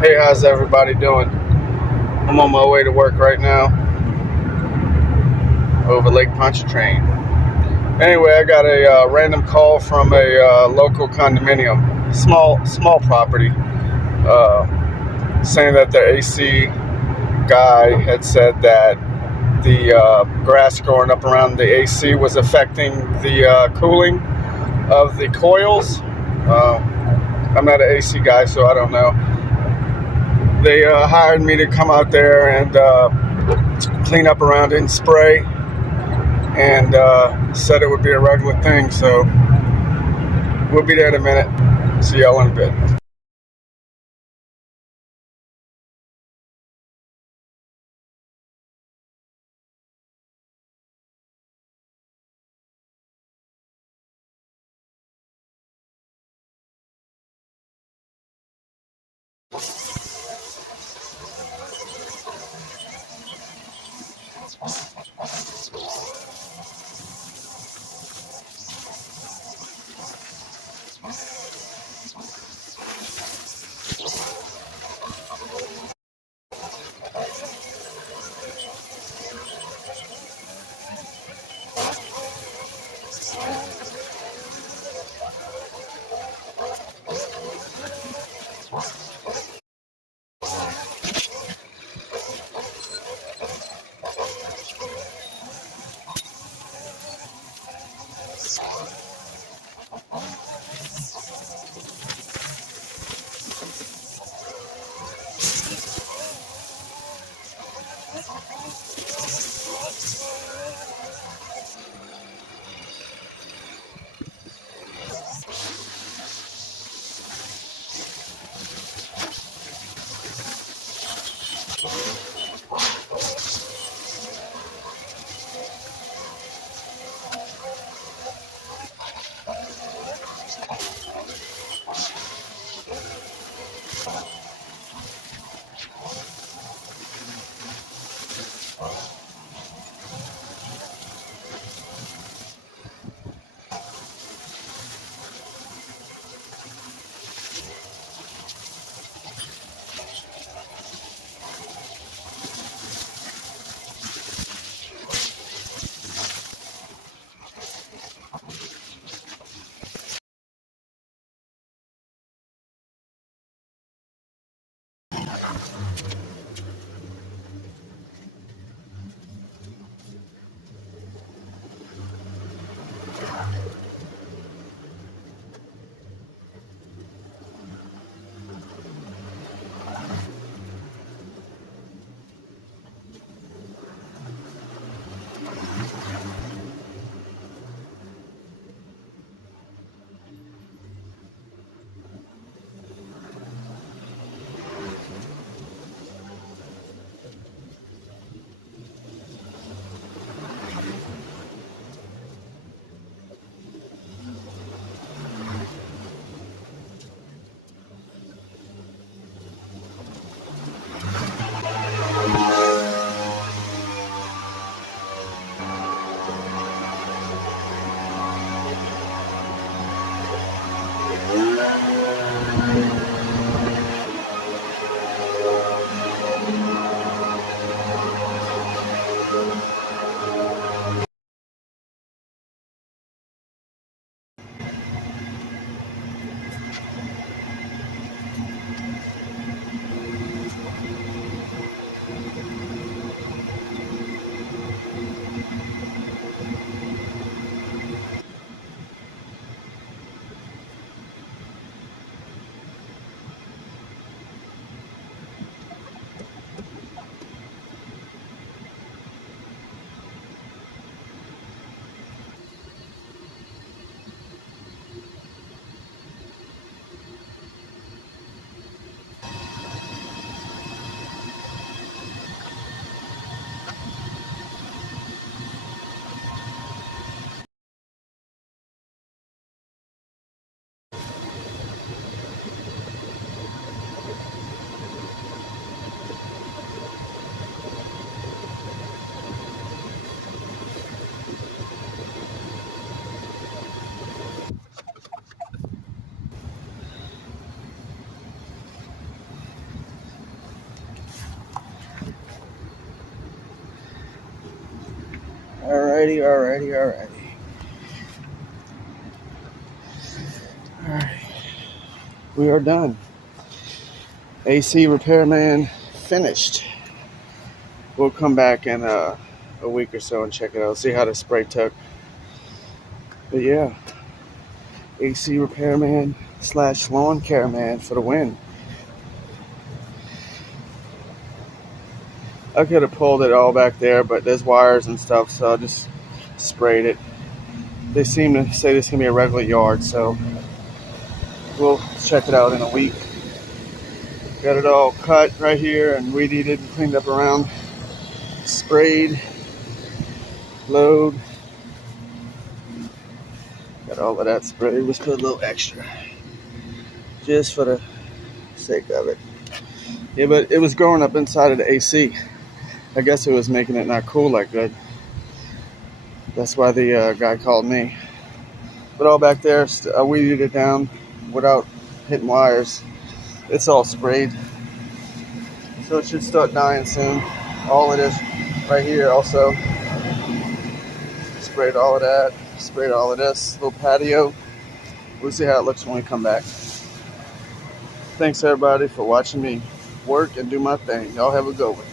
Hey, how's everybody doing? I'm on my way to work right now over Lake Pontchartrain. Anyway, I got a random call from a local condominium, small property, saying that their AC guy had said that the grass growing up around the AC was affecting the cooling of the coils. I'm not an AC guy, so I don't know. They hired me to come out there and clean up around it and spray, and said it would be a regular thing. So we'll be there in a minute. See y'all in a bit. Alrighty. Alright. We are done. AC repairman finished. We'll come back in a week or so and check it out. See how the spray took. But yeah. AC repairman / lawn care man for the win. I could have pulled it all back there, but there's wires and stuff, so I just sprayed it. They seem to say this can be a regular yard, so we'll check it out in a week. Got it all cut right here and weed eated and cleaned up around. Sprayed. Load. Got all of that sprayed. Let's put a little extra. Just for the sake of it. Yeah, but it was growing up inside of the AC. I guess it was making it not cool like good. That's why the guy called me. But all back there, I weeded it down without hitting wires. It's all sprayed. So it should start dying soon. All of this right here also. Sprayed all of that. Sprayed all of this little patio. We'll see how it looks when we come back. Thanks everybody for watching me work and do my thing. Y'all have a good one.